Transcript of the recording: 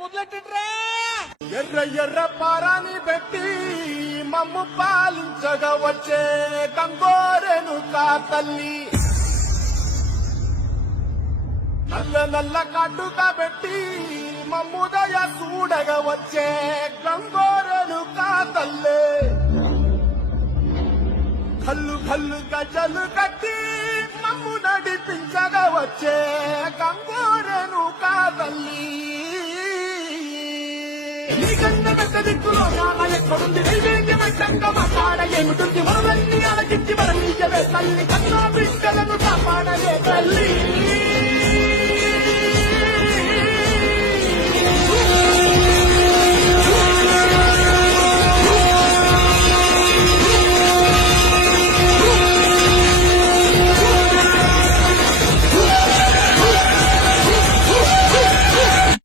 మొదలెట్టిట్రే ఎర్ర ఎర్ర పారాని పెట్టి మమ్ము పాలించగా వచ్చే గంగోరెను కా తల్లి నల్ల నల్ల కాటుగా పెట్టి మమ్ముదయ చూడగా వచ్చే గంగోరెను కా తల్లి కల్లు కల్లు గజలు కట్టి మమ్ము నడిపించగా వచ్చే గంగోరెను కా తల్లి దిక్కులో ఎక్కడుంది నైవేద్యమంటంగా మాట్లాడ ఏమిటుంది మనల్ని ఆలకించి మనం నిజమే తల్లి కన్నా బిడ్డలను కాపాడలే తల్లి